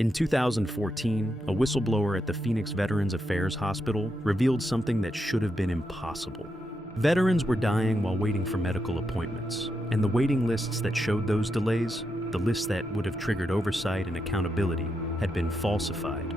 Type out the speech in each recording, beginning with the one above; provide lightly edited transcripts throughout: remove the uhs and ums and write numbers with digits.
In 2014, a whistleblower at the Phoenix Veterans Affairs Hospital revealed something that should have been impossible. Veterans were dying while waiting for medical appointments, and the waiting lists that showed those delays, the lists that would have triggered oversight and accountability, had been falsified.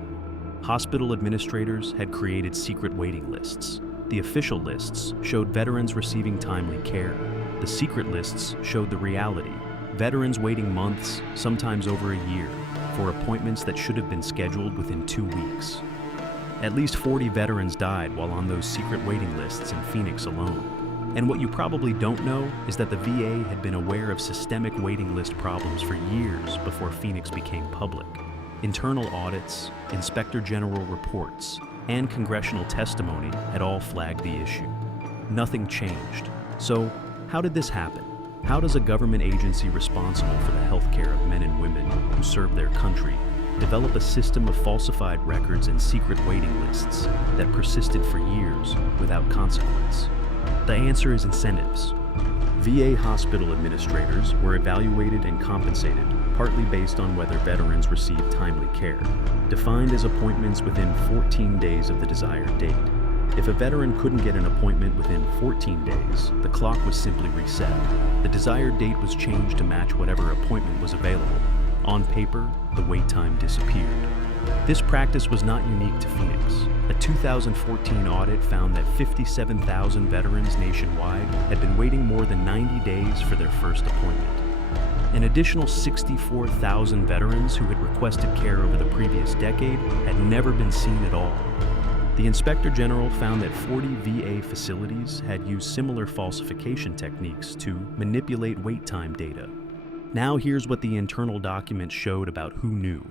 Hospital administrators had created secret waiting lists. The official lists showed veterans receiving timely care. The secret lists showed the reality: veterans waiting months, sometimes over a year, for appointments that should have been scheduled within 2 weeks. At least 40 veterans died while on those secret waiting lists in Phoenix alone. And what you probably don't know is that the VA had been aware of systemic waiting list problems for years before Phoenix became public. Internal audits, Inspector General reports, and congressional testimony had all flagged the issue. Nothing changed. So, how did this happen? How does a government agency responsible for the health care of men and women who serve their country develop a system of falsified records and secret waiting lists that persisted for years without consequence? The answer is incentives. VA hospital administrators were evaluated and compensated, partly based on whether veterans received timely care, defined as appointments within 14 days of the desired date. If a veteran couldn't get an appointment within 14 days, the clock was simply reset. The desired date was changed to match whatever appointment was available. On paper, the wait time disappeared. This practice was not unique to Phoenix. A 2014 audit found that 57,000 veterans nationwide had been waiting more than 90 days for their first appointment. An additional 64,000 veterans who had requested care over the previous decade had never been seen at all. The Inspector General found that 40 VA facilities had used similar falsification techniques to manipulate wait time data. Now here's what the internal documents showed about who knew.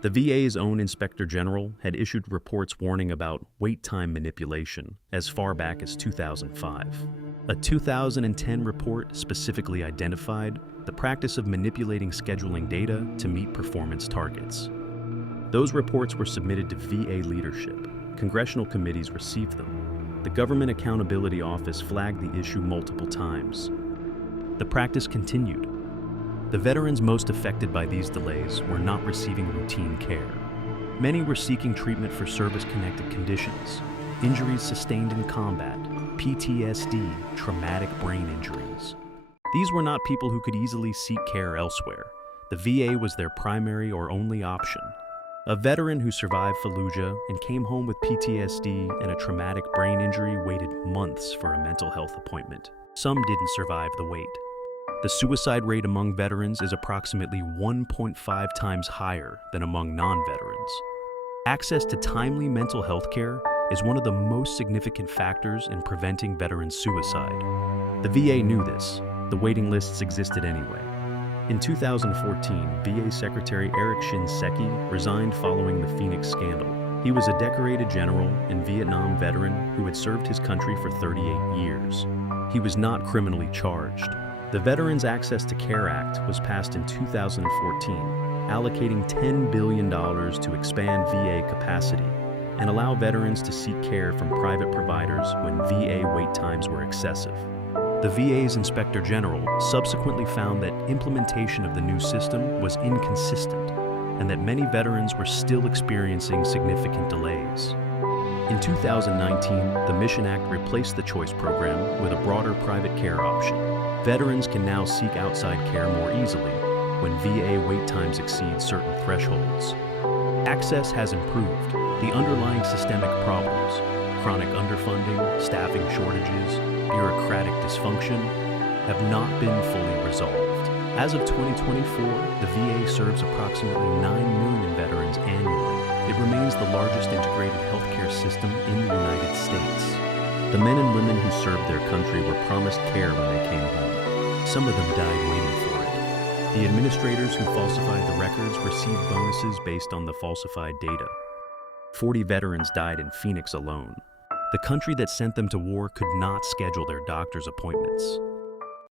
The VA's own Inspector General had issued reports warning about wait time manipulation as far back as 2005. A 2010 report specifically identified the practice of manipulating scheduling data to meet performance targets. Those reports were submitted to VA leadership. Congressional committees received them. The Government Accountability Office flagged the issue multiple times. The practice continued. The veterans most affected by these delays were not receiving routine care. Many were seeking treatment for service-connected conditions, injuries sustained in combat, PTSD, traumatic brain injuries. These were not people who could easily seek care elsewhere. The VA was their primary or only option. A veteran who survived Fallujah and came home with PTSD and a traumatic brain injury waited months for a mental health appointment. Some didn't survive the wait. The suicide rate among veterans is approximately 1.5 times higher than among non-veterans. Access to timely mental health care is one of the most significant factors in preventing veteran suicide. The VA knew this. The waiting lists existed anyway. In 2014, VA Secretary Eric Shinseki resigned following the Phoenix scandal. He was a decorated general and Vietnam veteran who had served his country for 38 years. He was not criminally charged. The Veterans Access to Care Act was passed in 2014, allocating $10 billion to expand VA capacity and allow veterans to seek care from private providers when VA wait times were excessive. The VA's Inspector General subsequently found that implementation of the new system was inconsistent and that many veterans were still experiencing significant delays. In 2019, the Mission Act replaced the Choice Program with a broader private care option. Veterans can now seek outside care more easily when VA wait times exceed certain thresholds. Access has improved. The underlying systemic problems, chronic underfunding, staffing shortages, bureaucratic dysfunction, have not been fully resolved. As of 2024, the VA serves approximately 9 million veterans annually. It remains the largest integrated healthcare system in the United States. The men and women who served their country were promised care when they came home. Some of them died waiting for it. The administrators who falsified the records received bonuses based on the falsified data. 40 veterans died in Phoenix alone. The country that sent them to war could not schedule their doctor's appointments.